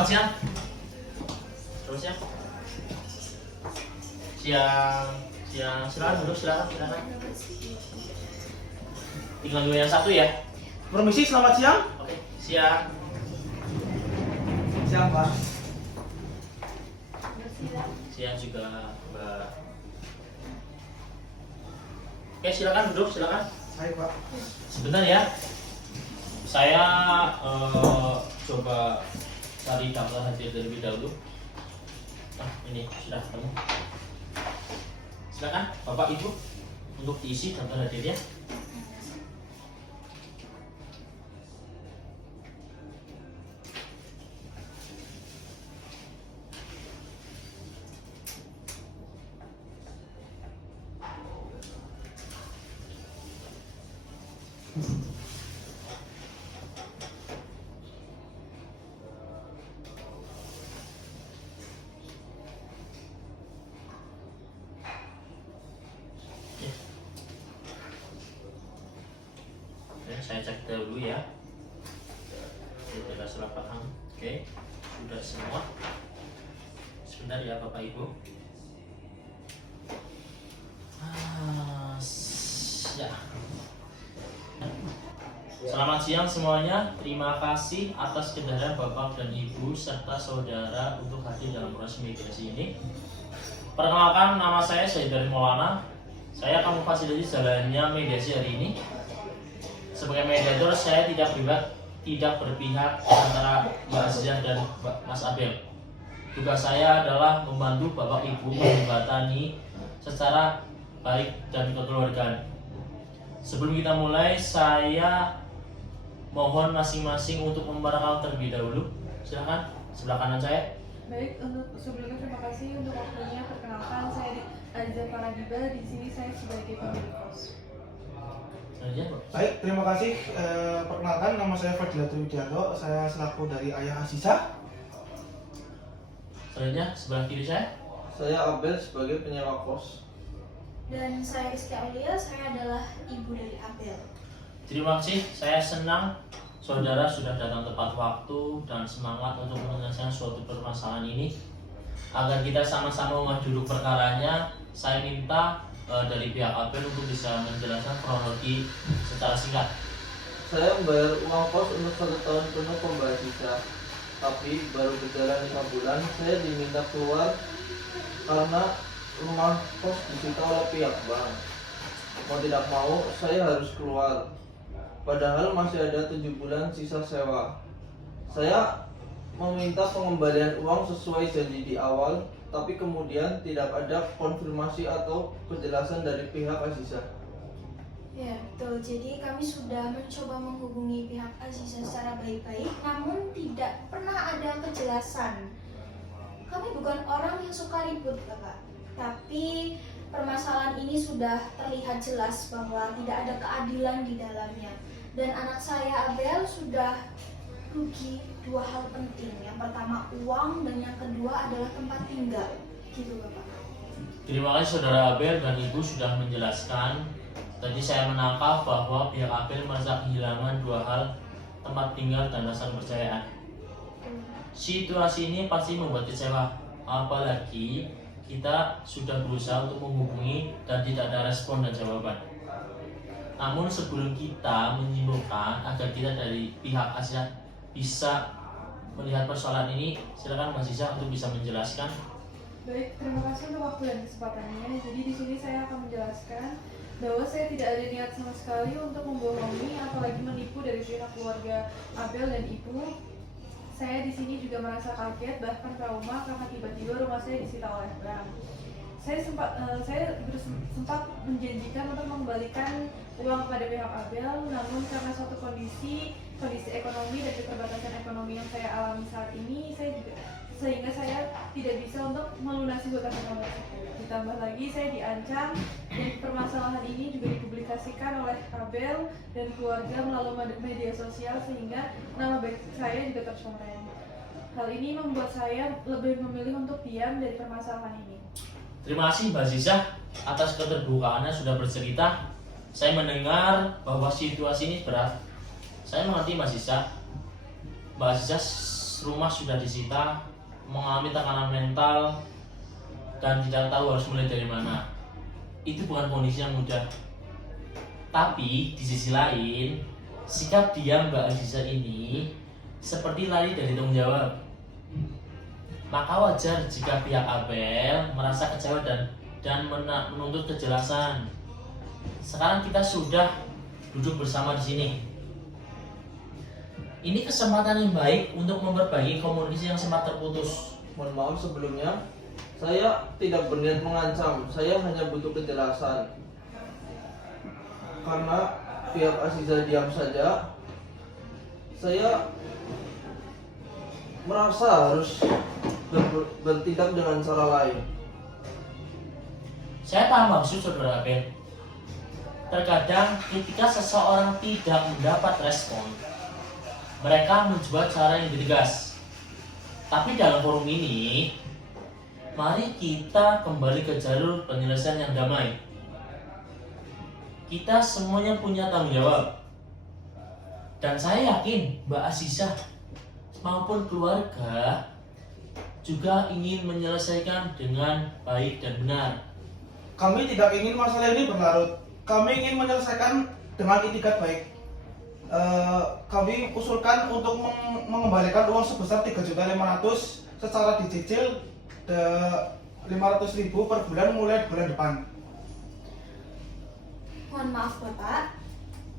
Selamat siang. Selamat siang. Siang. Silakan duduk, silakan. Tinggal dulu yang satu ya. Permisi, selamat siang. Oke, siang. Siang, Pak. Siang juga, Mbak. Oke, silakan duduk, silakan. Hai, Pak. Sebentar ya. Saya coba cari daftar hadir terlebih dahulu. Nah, ini sudah ketemu. Silakan, Bapak Ibu, untuk diisi daftar hadirnya. Saya cek dulu ya. Sudah salah paham. Oke, sudah semua. Sebentar ya Bapak Ibu. Ya. Selamat siang semuanya. Terima kasih atas kesadaran Bapak dan Ibu serta saudara untuk hadir dalam proses mediasi ini. Perkenalkan, nama saya Syahidari Maulana. Saya akan memfasilitasi jalannya mediasi hari ini. Sebagai mediator, saya tidak berpihak antara Mbak Azizah dan Mas Abel. Tugas saya adalah membantu Bapak Ibu menjembatani secara baik dan kekeluargaan. Sebelum kita mulai, saya mohon masing-masing untuk memperkenalkan terlebih dahulu. Silakan, sebelah kanan saya. Baik, untuk sebelumnya terima kasih untuk waktunya. Perkenalkan, saya Azizah Faragiba. Di sini saya sebagai pemilik kos. Baik, terima kasih. Perkenalkan, nama saya Fadilatul Widianto. Saya selaku dari Ayah Azizah. Selanjutnya, sebelah kiri saya. Saya Abel sebagai penyewa kos. Dan saya Rizky Aulia, saya adalah ibu dari Abel. Terima kasih, saya senang saudara sudah datang tepat waktu dan semangat untuk menyelesaikan suatu permasalahan ini. Agar kita sama-sama mengadili perkaranya, saya minta dari pihak Abel untuk bisa menjelaskan kronologi secara singkat. Saya membayar uang kos untuk 1 tahun penuh pembayar sisa, tapi baru berjalan 5 bulan saya diminta keluar karena rumah kos disita oleh pihak bank. Mau tidak mau saya harus keluar, padahal masih ada 7 bulan sisa sewa. Saya meminta pengembalian uang sesuai janji di awal, tapi kemudian tidak ada konfirmasi atau penjelasan dari pihak Azizah. Ya, betul. Jadi kami sudah mencoba menghubungi pihak Azizah secara baik-baik, namun tidak pernah ada kejelasan. Kami bukan orang yang suka ribut, Bapak. Tapi permasalahan ini sudah terlihat jelas bahwa tidak ada keadilan di dalamnya. Dan anak saya Abel sudah rugi 2 hal penting. Yang pertama uang dan yang kedua adalah tempat tinggal. Gitu, Bapak. Terima kasih Saudara Abel dan Ibu sudah menjelaskan. Tadi saya menangkap bahwa pihak Abel merasa kehilangan 2 hal, tempat tinggal dan rasa kepercayaan. Situasi ini pasti membuat kecewa, apalagi kita sudah berusaha untuk menghubungi dan tidak ada respon dan jawaban. Namun sebelum kita menyimpulkan agar kita dari pihak Azizah bisa melihat persoalan ini, silakan Mas Azizah untuk bisa menjelaskan. Baik, terima kasih untuk waktu dan kesempatannya. Jadi di sini saya akan menjelaskan bahwa saya tidak ada niat sama sekali untuk membohongi apalagi menipu dari pihak keluarga Abel dan Ibu. Saya di sini juga merasa kaget bahkan trauma karena tiba-tiba rumah saya disita oleh bank. Saya sempat menjanjikan untuk mengembalikan uang kepada pihak Abel, namun karena suatu kondisi ekonomi dan keterbatasan ekonomi yang saya alami saat ini, sehingga saya tidak bisa untuk melunasi hutang-hutang tersebut. Ditambah lagi saya diancam dan permasalahan ini juga dipublikasikan oleh Abel dan keluarga melalui media sosial sehingga nama baik saya juga tercoreng. Hal ini membuat saya lebih memilih untuk diam dari permasalahan ini. Terima kasih Mbak Azizah atas keterbukaannya sudah bercerita. Saya mendengar bahwa situasi ini berat. Saya mengerti Mbak Azizah. Mbak Azizah rumah sudah disita, mengalami tekanan mental, dan tidak tahu harus mulai dari mana. Itu bukan kondisi yang mudah. Tapi di sisi lain, sikap diam Mbak Aziza ini seperti lari dari tanggung jawab. Maka wajar jika pihak Abel merasa kecewa dan menuntut kejelasan. Sekarang kita sudah duduk bersama di sini. Ini kesempatan yang baik untuk memperbaiki komunikasi yang sempat terputus. Mohon maaf sebelumnya, saya tidak berniat mengancam, saya hanya butuh kejelasan. Karena pihak Aziza diam saja, saya merasa harus bertindak dengan cara lain. Saya paham maksud saudara Abel. Terkadang ketika seseorang tidak mendapat respon, mereka mencoba cara yang lebih tegas. Tapi dalam forum ini, mari kita kembali ke jalur penyelesaian yang damai. Kita semuanya punya tanggung jawab. Dan saya yakin Mbak Aziza maupun keluarga juga ingin menyelesaikan dengan baik dan benar. Kami tidak ingin masalah ini berlarut. Kami ingin menyelesaikan dengan itikat baik. Kami usulkan untuk mengembalikan uang sebesar 3.500.000 secara dicicil 500.000 per bulan mulai bulan depan. Mohon maaf Bapak,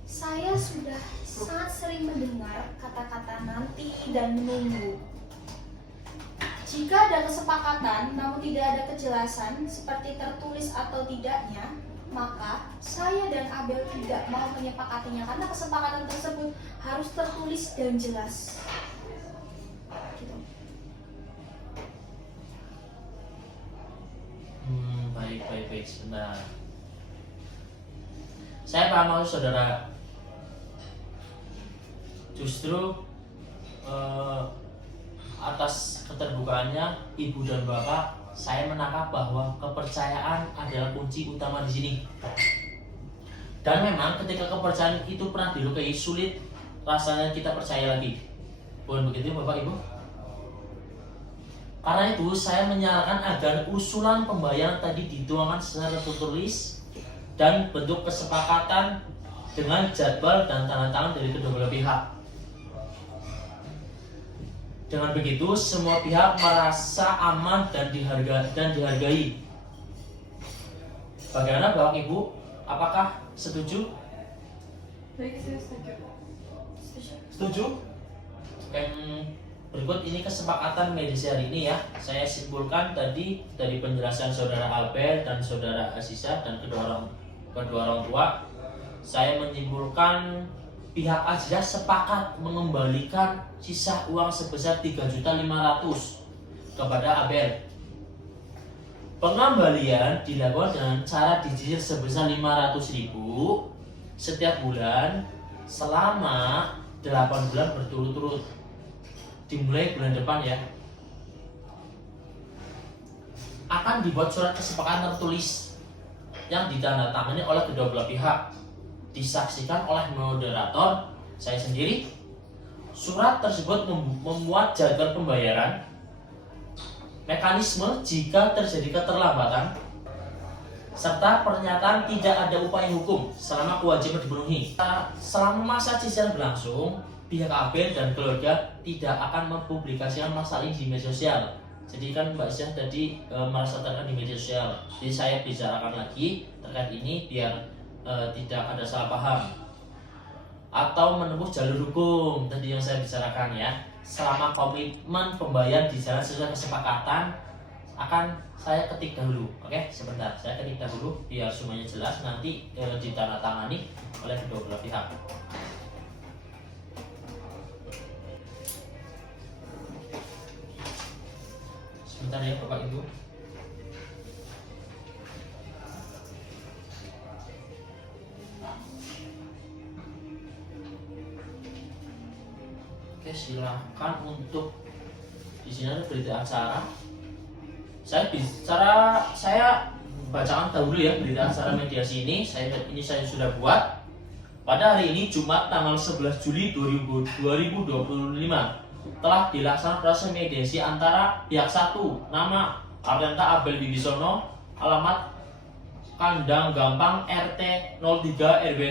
saya sudah sangat sering mendengar kata-kata nanti dan menunggu. Jika ada kesepakatan namun tidak ada kejelasan seperti tertulis atau tidaknya, maka saya dan Abel tidak mau menyepakatinya karena kesepakatan tersebut harus tertulis dan jelas. Gitu. Baik, sebentar. Saya paham maksud saudara. Justru atas keterbukaannya ibu dan bapak, saya menangkap bahwa kepercayaan adalah kunci utama di sini. Dan memang ketika kepercayaan itu pernah dilukai, sulit rasanya kita percaya lagi. Bukan begitu Bapak Ibu? Karena itu saya menyarankan agar usulan pembayaran tadi dituangkan secara tertulis dan bentuk kesepakatan dengan jadwal dan tanda tangan dari kedua belah pihak. Dengan begitu semua pihak merasa aman dan dihargai. Bagaimana Bapak Ibu? Apakah setuju? Baik, saya setuju. Setuju? Berikut ini kesepakatan mediasi hari ini ya. Saya simpulkan tadi dari penjelasan saudara Abel dan saudara Aziza dan kedua orang tua. Saya menyimpulkan pihak Aziza sepakat mengembalikan sisa uang sebesar 3.500.000 kepada Abel. Pengembalian dilakukan dengan cara dicicil sebesar 500.000 setiap bulan selama 8 bulan berturut-turut, dimulai bulan depan ya. Akan dibuat surat kesepakatan tertulis yang ditandatangani oleh kedua belah pihak, disaksikan oleh moderator, saya sendiri. Surat tersebut memuat jadwal pembayaran, mekanisme jika terjadi keterlambatan, serta pernyataan tidak ada upaya hukum selama kewajiban dipenuhi. Selama masa cicilan berlangsung, pihak Abel dan keluarga tidak akan mempublikasikan masalah ini di media sosial. Jadi kan Mbak Syah tadi merasa terkait di media sosial. Jadi saya bicarakan lagi terkait ini biar tidak ada salah paham atau menempuh jalur hukum tadi yang saya bicarakan ya. Selama komitmen pembayaran dijalankan sesuai kesepakatan, akan saya ketik dahulu. Oke, sebentar saya ketik dahulu biar semuanya jelas, nanti ditandatangani oleh kedua belah pihak. Sebentar ya Bapak Ibu. Oke, silahkan untuk di sini ada berita acara. Saya bacakan dahulu ya berita acara mediasi ini. Saya sudah buat pada hari ini Jumat tanggal 11 Juli 2025 telah dilaksanakan proses mediasi antara pihak satu, nama Artenta Abel Wibisono, alamat Kandang Gampang RT 03 RW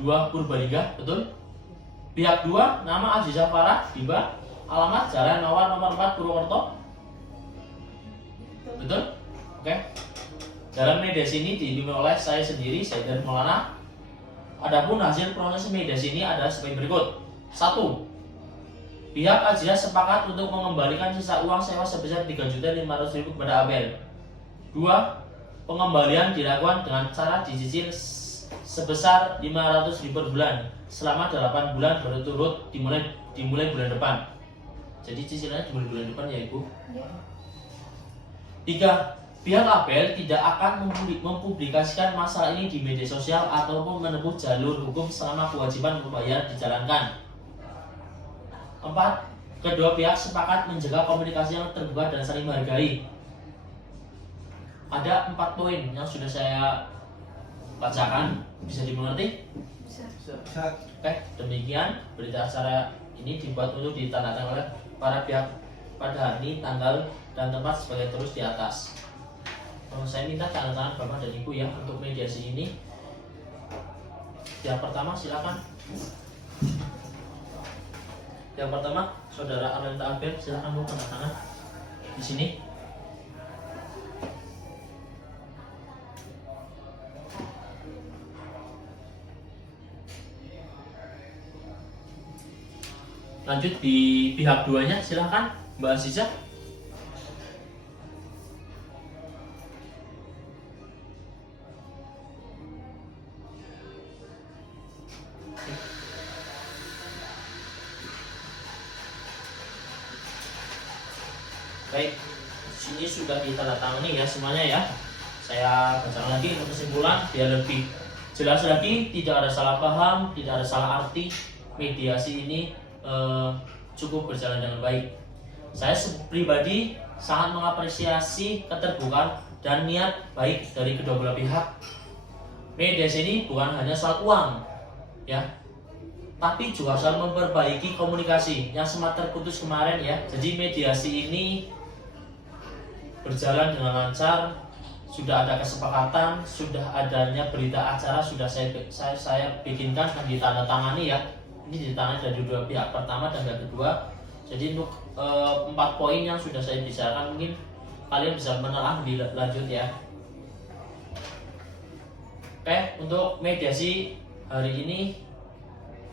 02 Purbalingga, betul? Pihak 2, nama Aziza Farah Hiba, alamat Jalan Mawar nomor 4 Purwokerto, betul? Oke. Dalam mediasi ini dipimpin oleh saya sendiri, Saidar Maulana. Adapun hasil proses mediasi ini adalah sebagai berikut. 1. Pihak Aziza sepakat untuk mengembalikan sisa uang sewa sebesar 3.500.000 kepada Abel. 2. Pengembalian dilakukan dengan cara dicicil sebesar 500.000 per bulan selama 8 bulan berturut dimulai bulan depan. Jadi cicilannya dimulai bulan depan ya Ibu. 3. Pihak Abel tidak akan mempublikasikan masalah ini di media sosial ataupun menempuh jalur hukum selama kewajiban membayar dijalankan. 4. Kedua pihak sepakat menjaga komunikasi yang terbuka dan saling menghargai. Ada 4 poin yang sudah saya bacakan, bisa dimengerti? Bisa. Oke, demikian berita acara ini dibuat untuk ditandatangani oleh para pihak pada hari ini, tanggal dan tempat sebagai terus di atas. Saya minta tanda tangan Bapak dan Ibu ya untuk mediasi ini. Yang pertama silakan. Yang pertama, Saudara Artenta Abel, silakan Bu tanda tangan di sini. Lanjut di pihak 2-nya, silakan Mbak Aziza. Baik, sini sudah ditandatangani ya semuanya ya. Saya bacakan lagi untuk kesimpulan biar lebih jelas lagi, tidak ada salah paham, tidak ada salah arti. Mediasi ini cukup berjalan dengan baik. Saya pribadi sangat mengapresiasi keterbukaan dan niat baik dari kedua belah pihak. Mediasi ini bukan hanya soal uang, ya, tapi juga soal memperbaiki komunikasi yang sempat terputus kemarin ya. Jadi mediasi ini berjalan dengan lancar, sudah ada kesepakatan, sudah adanya berita acara sudah saya bikinkan dan ditandatangani ya. Ini ditandatangani dari dua pihak, pertama dan yang kedua. Jadi untuk 4 poin yang sudah saya bicarakan mungkin kalian bisa menelaah lebih lanjut ya. Oke, untuk mediasi hari ini,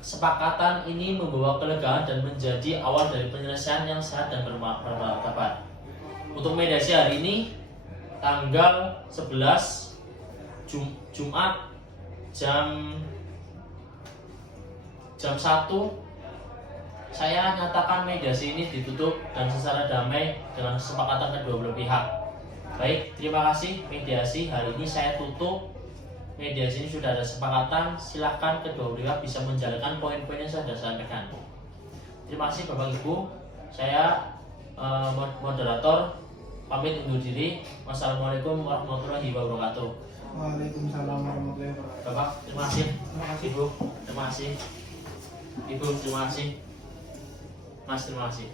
kesepakatan ini membawa kelegaan dan menjadi awal dari penyelesaian yang sehat dan bermartabat. Untuk mediasi hari ini tanggal 11 Jumat jam 1 saya nyatakan mediasi ini ditutup dan secara damai dengan kesepakatan kedua belah pihak. Baik, terima kasih. Mediasi hari ini saya tutup. Mediasi ini sudah ada kesepakatan. Silahkan kedua belah pihak bisa menjalankan poin-poin yang sudah saya sampaikan. Terima kasih Bapak Ibu. Saya moderator pamit undur diri. Wassalamualaikum warahmatullahi wabarakatuh. Waalaikumsalam warahmatullahi wabarakatuh. Bapak, terima kasih. Terima kasih. Ibu, terima kasih. Ibu, terima kasih. Mas, terima kasih.